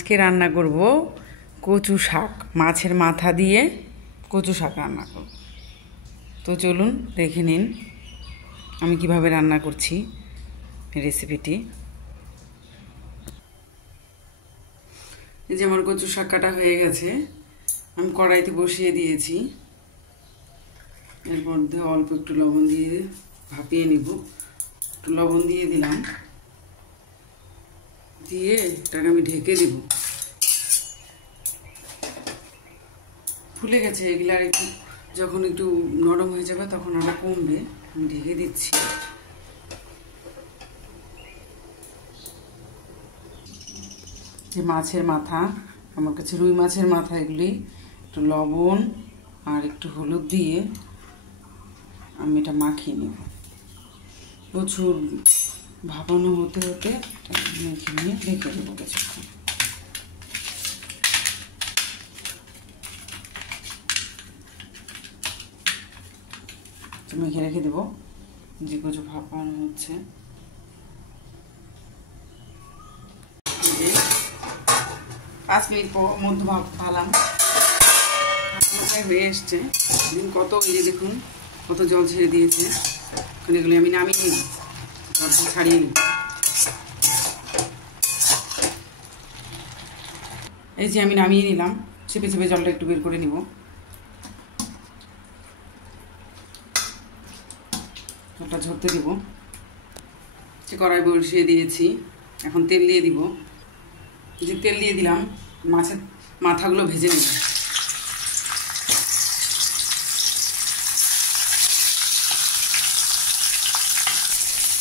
আজকে রান্না করব কচু শাক, মাছের মাথা দিয়ে কচু শাক রান্না করব। তো চলুন দেখে নিন আমি কিভাবে রান্না করছি রেসিপিটি। এই যে আমার কচু শাক কাটা হয়ে গেছে, আমি কড়াইতে বসিয়ে দিয়েছি। এর মধ্যে অল্প একটু লবণ দিয়ে ভাপিয়ে নিব। একটু লবণ দিয়ে দিলাম, দিয়ে এটাকে আমি ঢেকে দিব। ফুলে গেছে এগুলো, আর একটু যখন একটু নরম হয়ে যাবে তখন আবার কমবে। আমি ঢেকে দিচ্ছি। যে মাছের মাথা, আমার কাছে রুই মাছের মাথা, এগুলি একটু লবণ আর একটু হলুদ দিয়ে আমি এটা মাখিয়ে নেব। প্রচুর ভাপানো হতে হতে মেখে নিয়ে রেখে দেবো কিছুক্ষণ। মেখে রেখে দেবো, যে কিছু ভাপানো হচ্ছে। 5 মিনিট মধ্যে ভাপালাম, হয়ে এসছে। কত এই যে দেখুন কত জল ছেড়ে দিয়েছে। এখন এগুলি আমি নামিয়ে নিই, জলটা ছাড়িয়ে নিই। এই যে আমি নামিয়ে নিলাম, চেপে চেপে জলটা একটু বের করে নিব। জলটা ঝরতে দেব। সে কড়াই বসিয়ে দিয়েছি, এখন তেল দিয়ে দিব। যে তেল দিয়ে দিলাম, মাছের মাথাগুলো ভেজে নেব।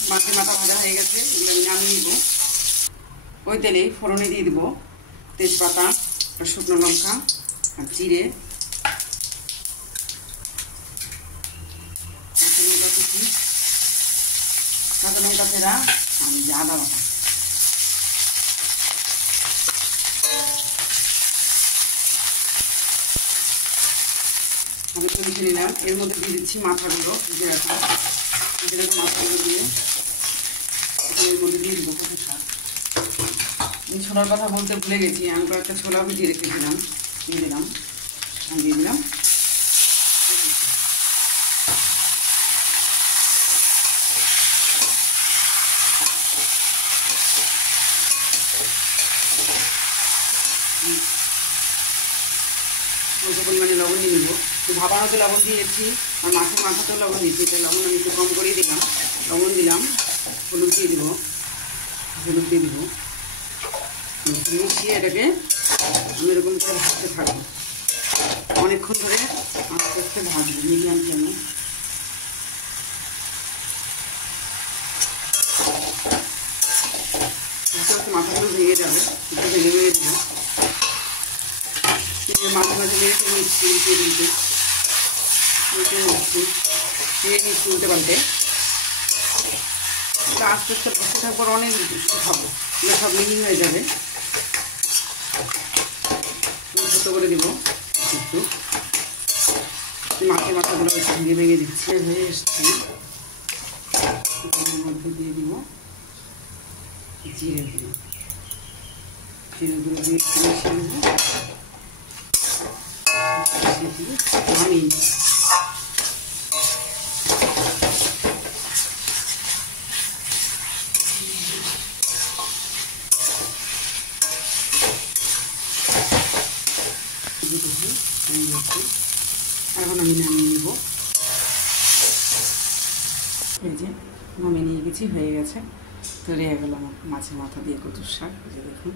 মাছের মাথা ভাজা হয়ে গেছে, এগুলো আমি নামিয়ে নিব। ওই তেলে ফোড়নে দিয়ে দিব তেজপাতা আর শুকনো লঙ্কা আর জিরে, কাঁচা লঙ্কা ফেরা আর যে আদা বাটা। আমি তো লিখে নিলাম। এর মধ্যে দিয়ে দিচ্ছি মাথাগুলো, ভেজে রাখা মাথাগুলো দিয়ে এর মধ্যে দিয়ে দিব কচু শাক। আমি ছোলার কথা বলতে ভুলে গেছি, আমি কয়েকটা ছোলা ভিজিয়ে রেখেছিলাম, দিয়ে দিলাম। আমি দিয়ে দিলাম অল্প পরিমাণে লবণ দিয়ে নেবো। তো ভাপানোতে লবণ দিয়েছি আর মাছের মাথাতেও লবণ দিয়েছি, এটা লবণ আমি একটু কম করেই দিলাম। লবণ দিলাম, হলুদ দিয়ে দিব, হলুদ দিয়ে দিব, মিশিয়ে এটাকে আমি এরকম করে ভাজতে থাকবো। অনেকক্ষণ ধরে আস্তে আস্তে ভাজবো মিডিয়াম ফ্লেমে। আস্তে আস্তে মাথাগুলো ভেঙে যাবে, একটু ভেঙে ভেঙে দেবো। মাঝে মাঝে লেগে নিচ্ছি, উল্টে উল্টে নিচ্ছি, নিচ্ছি উল্টে পাল্টে। আস্তে আস্তে বসে থাকবার অনেক খাবো, এগুলো সব মিহি হয়ে যাবে। ছোটো করে দিব একটু, মাছের মাথাগুলো ভেঙে ভেঙে দিচ্ছে। হয়ে এসছে, মধ্যে দিয়ে দিব জিরে গুঁড়ো, জিরে গুঁড়ো দিয়ে মিশিয়ে নেব। আমি এখন আমি নামিয়ে নেব। এই যে নামিয়ে নিয়ে গেছি, হয়ে গেছে। তৈরি হয়ে গেল আমার মাছের মাথা দিয়ে কচুর শাক। এই যে দেখুন।